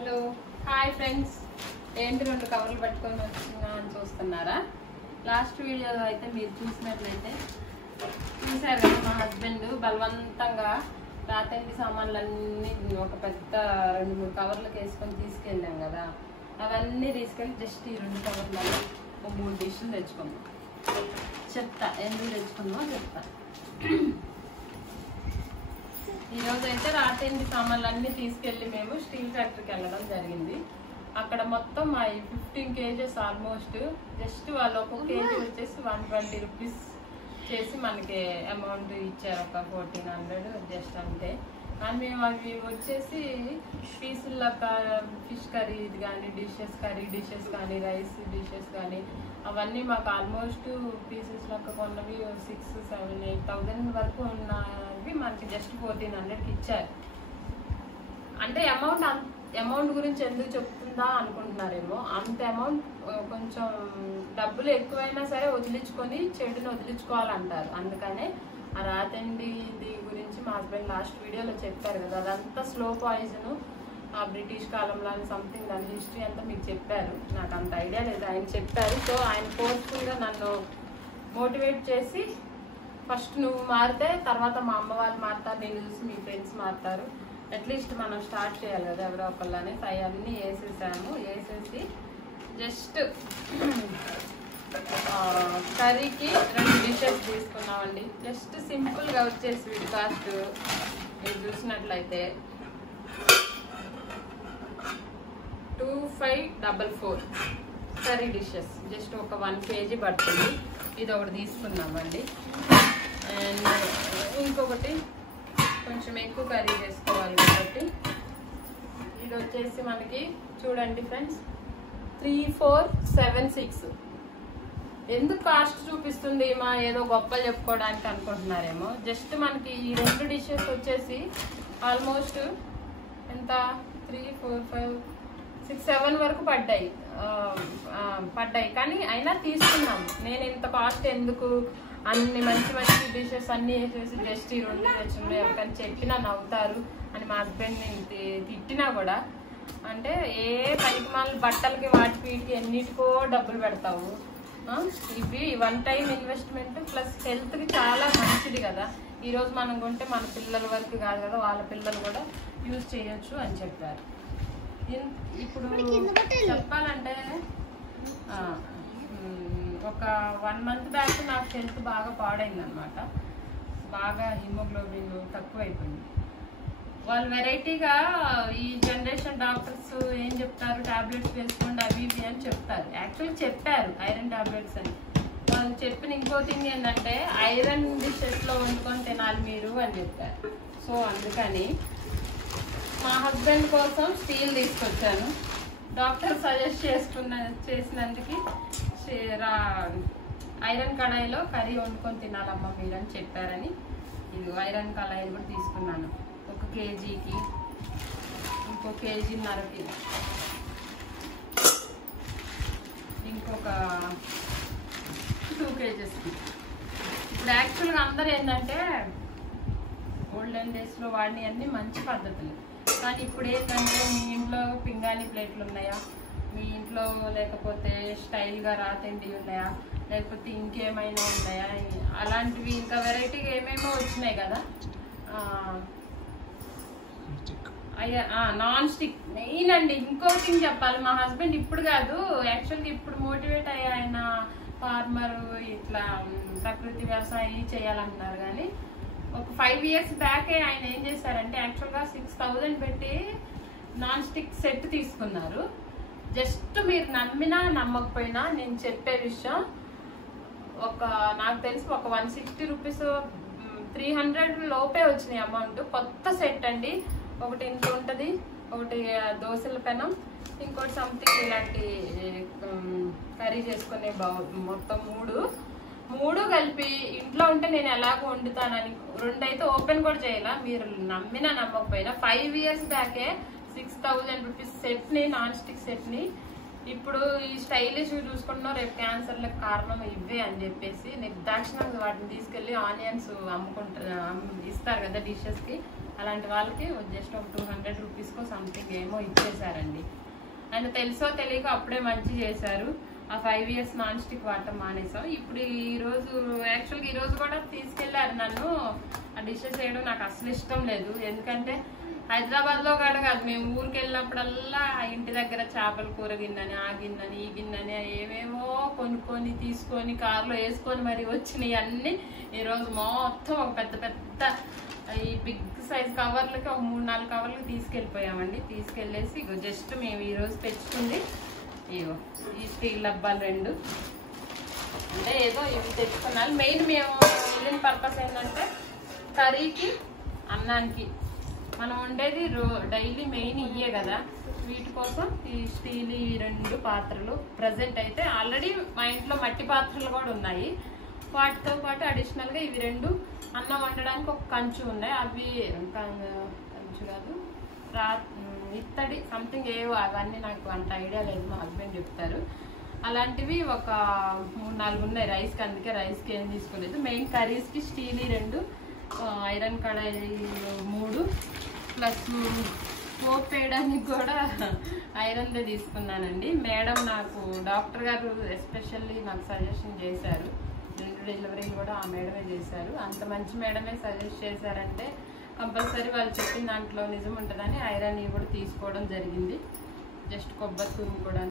Hello hi friends, ఏంటి 2 కవర్లు పట్టుకొని వచ్చినా అని చూస్తున్నారా? లాస్ట్ వీడియో అయితే మీరు చూసినట్లయితే చూసారు కదా, మా హస్బెండ్ బలవంతంగా రాత్రి సామాన్లన్నీ ఒక పెద్ద 2-3 కవర్లకు వేసుకొని తీసుకెళ్ళాం కదా. అవన్నీ తీసుకెళ్ళి జస్ట్ ఈ 2 కవర్లలో 3 డిష్లు తెచ్చుకున్నాం. చెప్తా ఎందుకు తెచ్చుకున్నామో చెప్తా. ఈరోజు అయితే రాత్రి సామాన్లన్నీ తీసుకెళ్ళి మేము స్టీల్ ఫ్యాక్టరీకి వెళ్ళడం జరిగింది. అక్కడ మొత్తం మా 15 kgs ఆల్మోస్ట్ జస్ట్ వాళ్ళు ఒక్కొక్క కేజీ వచ్చేసి 120 రూపీస్ చేసి మనకి అమౌంట్ ఇచ్చారు. ఒక 1400 జస్ట్ అంతే. కానీ మేము అవి వచ్చేసి పీసుల ఫిష్ కర్రీ కానీ కర్రీ డిషెస్ కానీ రైస్ డిషెస్ కానీ అవన్నీ మాకు ఆల్మోస్ట్ పీసెస్ లెక్క కొన్నవి 6,000-7,000-8,000 వరకు ఉన్నవి మనకి జస్ట్ 1400కి ఇచ్చారు. అంటే అమౌంట్ గురించి ఎందుకు చెప్తుందా అనుకుంటున్నారేమో. అంత అమౌంట్ కొంచెం డబ్బులు ఎక్కువైనా సరే వదిలించుకొని చెడుని వదిలించుకోవాలంటారు. అందుకనే ఆ రాతండి గురించి మా హస్బెండ్ లాస్ట్ వీడియోలో చెప్పారు కదా, అదంతా స్లో పాయిజన్ ఆ బ్రిటిష్ కాలంలో సంథింగ్ దాని హిస్టరీ అంతా మీకు చెప్పారు. నాకు అంత ఐడియా లేదు, ఆయన చెప్పారు. సో ఆయన ఫోర్స్ఫుల్గా నన్ను మోటివేట్ చేసి ఫస్ట్ నువ్వు మారితే తర్వాత మా అమ్మ వాళ్ళు మారుతారు, నేను చూసి మీ ఫ్రెండ్స్ మారుతారు, అట్లీస్ట్ మనం స్టార్ట్ చేయాలి కదా ఎవరో ఒకళ్ళని. అవన్నీ వేసేసాము. వేసేసి జస్ట్ కర్రీకి 2 డిషెస్ తీసుకున్నామండి. జస్ట్ సింపుల్గా వచ్చేసి వీటి కాస్ట్ మీరు చూసినట్లయితే 2544 కర్రీ డిషెస్. జస్ట్ ఒక 1 kg పడుతుంది. ఇది ఒకటి తీసుకున్నామండి. అండ్ ఇంకొకటి కొంచెం ఎక్కువ కర్రీ చేసుకోవాలి కాబట్టి ఇది వచ్చేసి మనకి చూడండి ఫ్రెండ్స్ 3476. ఎందుకు కాస్ట్ చూపిస్తుంది మా ఏదో గొప్పలు చెప్పుకోవడానికి అనుకుంటున్నారేమో. జస్ట్ మనకి ఈ 2 డిషెస్ వచ్చేసి ఆల్మోస్ట్ ఎంత 3, 4, 5, 6, 7 వరకు పడ్డాయి. కానీ అయినా తీసుకున్నాము. నేను ఇంత కాస్ట్ ఎందుకు, అన్ని మంచి మంచి డిషెస్ అన్నీ వేసేసి జస్ట్ ఈ 2 తెచ్చిండు ఎవరికని చెప్పినా నవ్వుతారు అని మా హస్బెండ్ నేను తిట్టినా కూడా, అంటే ఏ పనికి మాల బట్టలకి వాటికి వీటికి ఎన్నిటికో డబ్బులు పెడతావు, ఇవి 1 టైం ఇన్వెస్ట్మెంట్ ప్లస్ హెల్త్కి చాలా మంచిది కదా. ఈరోజు మనం కొంటే మన పిల్లల వరకు కాదు కదా, వాళ్ళ పిల్లలు కూడా యూజ్ చేయొచ్చు అని చెప్పారు. ఇప్పుడు చెప్పాలంటే ఒక 1 month బ్యాక్ నాకు హెల్త్ బాగా పాడైంది అనమాట. బాగా హిమోగ్లోబిన్ తక్కువైపోయింది. వాళ్ళు వెరైటీగా ఈ జనరేషన్ డాక్టర్స్ ఏం చెప్తారు, టాబ్లెట్స్ వేసుకోండి అవి ఇవి అని చెప్తారు. యాక్చువల్లీ చెప్పారు ఐరన్ టాబ్లెట్స్ అని. వాళ్ళు చెప్పిన ఇంకో థింగ్ ఏంటంటే ఐరన్ డిషెస్లో వండుకొని తినాలి మీరు అని చెప్పారు. సో అందుకని మా హస్బెండ్ కోసం స్టీల్ తీసుకొచ్చాను. డాక్టర్ సజెస్ట్ చేసినందుకు ఐరన్ కడాయిలో కర్రీ వండుకొని తినాలమ్మా మీరని చెప్పారని ఇది ఐరన్ కడాయిలు కూడా తీసుకున్నాను. 1 kgకి ఇంకో 1.5 kg, ఇంకొక 2 kgsకి. ఇప్పుడు యాక్చువల్గా అందరూ ఏంటంటే ఓల్డెన్ డేస్లో వాడిని అన్ని మంచి పద్ధతులు. కానీ ఇప్పుడు ఏంటంటే మీ ఇంట్లో పింగాణి ప్లేట్లు ఉన్నాయా, మీ ఇంట్లో లేకపోతే స్టైల్గా రాతండి ఉన్నాయా, లేకపోతే ఇంకేమైనా ఉన్నాయా, అలాంటివి ఇంకా వెరైటీగా ఏమేమో వచ్చినాయి కదా. నాన్ స్టిక్ మెయిన్ అండి. ఇంకో థింగ్ చెప్పాలి, మా హస్బెండ్ ఇప్పుడు కాదు యాక్చువల్గా ఇప్పుడు మోటివేట్ అయ్యి ఆయన ఫార్మర్ ఇట్లా ప్రకృతి వ్యవసాయం చేయాలంటున్నారు. కానీ ఒక 5 years బ్యాకే ఆయన ఏం చేశారంటే యాక్చువల్గా 6,000 పెట్టి నాన్ స్టిక్ సెట్ తీసుకున్నారు. జస్ట్ మీరు నమ్మినా నమ్మకపోయినా నేను చెప్పే విషయం, నాకు తెలిసి ఒక 160 రూపీస్ 300 లోపే వచ్చినాయి అమౌంట్. కొత్త సెట్ అండి. ఒకటి ఇంట్లో ఉంటుంది, ఒకటి దోశల పెనం, ఇంకోటి సంథింగ్ ఇలాంటి కర్రీ చేసుకునే మొత్తం 3 కలిపి ఇంట్లో ఉంటే నేను ఎలాగో వండుతానని 2 అయితే ఓపెన్ కూడా చేయాల. మీరు నమ్మినా నమ్మకపోయినా 5 years బ్యాకే 6,000 రూపీస్ సెట్ని, నాన్ స్టిక్ సెట్ని ఇప్పుడు ఈ స్టైలిష్ చూసుకుంటున్నాం. రేపు క్యాన్సర్లకు కారణం ఇవే అని చెప్పేసి నిర్దాక్షిణంగా వాటిని తీసుకెళ్ళి ఆనియన్స్ ఇస్తారు కదా డిషెస్కి. అలాంటి వాళ్ళకి జస్ట్ ఒక 200 రూపీస్కో సంథింగ్ సంథింగ్ ఏమో ఇచ్చేసారండి. ఆయన తెలుసో తెలియక అప్పుడే మంచి చేశారు. ఆ 5 years నాన్ స్టిక్ వాడటం మానేసాం. ఇప్పుడు ఈరోజు యాక్చువల్గా ఈరోజు కూడా తీసుకెళ్లారు నన్ను. ఆ డిషెస్ చేయడం నాకు అసలు ఇష్టం లేదు. ఎందుకంటే హైదరాబాద్లో కూడా కాదు, మేము ఊరికి వెళ్ళినప్పుడల్లా ఇంటి దగ్గర చేపల కూర గిన్నెని, ఆ గిన్నెని, ఈ గిన్నెని ఏమేమో కొనుక్కొని తీసుకొని కార్లో వేసుకొని మరి వచ్చినాయి అన్ని. ఈరోజు మొత్తం ఒక పెద్ద పెద్ద ఈ బిగ్ సైజ్ కవర్లకి ఒక 3-4 కవర్లు తీసుకెళ్ళిపోయామండి. తీసుకెళ్ళేసి ఇగో జస్ట్ మేము ఈరోజు తెచ్చుకుంది ఇగో ఈ స్టీల్ డబ్బాలు 2. అంటే ఏదో ఇవి తెచ్చుకున్నాను. మెయిన్ మేము వెళ్ళిన పర్పస్ ఏంటంటే కర్రీకి, అన్నానికి మనం వండేది డైలీ మెయిన్ ఇయ్యే కదా. వీటి కోసం ఈ స్టీల్ ఈ 2 పాత్రలు ప్రజెంట్ అయితే ఆల్రెడీ మా ఇంట్లో మట్టి పాత్రలు కూడా ఉన్నాయి. వాటితో పాటు అడిషనల్గా ఇవి 2 అన్నం వండడానికి ఒక కంచు ఉన్నాయి. అవి కంచు కాదు ఇత్తడి సంథింగ్ ఏవో, అవన్నీ నాకు అంత ఐడియా లేదు, మా హస్బెండ్ చెప్తారు. అలాంటివి ఒక 3-4 ఉన్నాయి రైస్కి. అందుకే రైస్కి ఏం తీసుకోలేదు. మెయిన్ కర్రీస్కి స్టీల్ 2, ఐరన్ కడాయి 3, ప్లస్ పోపు వేయడానికి కూడా ఐరన్దే తీసుకున్నానండి. మేడం నాకు డాక్టర్ గారు ఎస్పెషల్లీ నాకు సజెషన్ చేశారు. 2 డెలివరీలు కూడా ఆ మేడమే చేశారు. అంత మంచి మేడమే సజెస్ట్ చేశారంటే కంపల్సరీ వాళ్ళు చెప్పిన దాంట్లో నిజం ఉంటుందని ఐరన్ కూడా తీసుకోవడం జరిగింది. జస్ట్ కొబ్బరి తురుము కూడా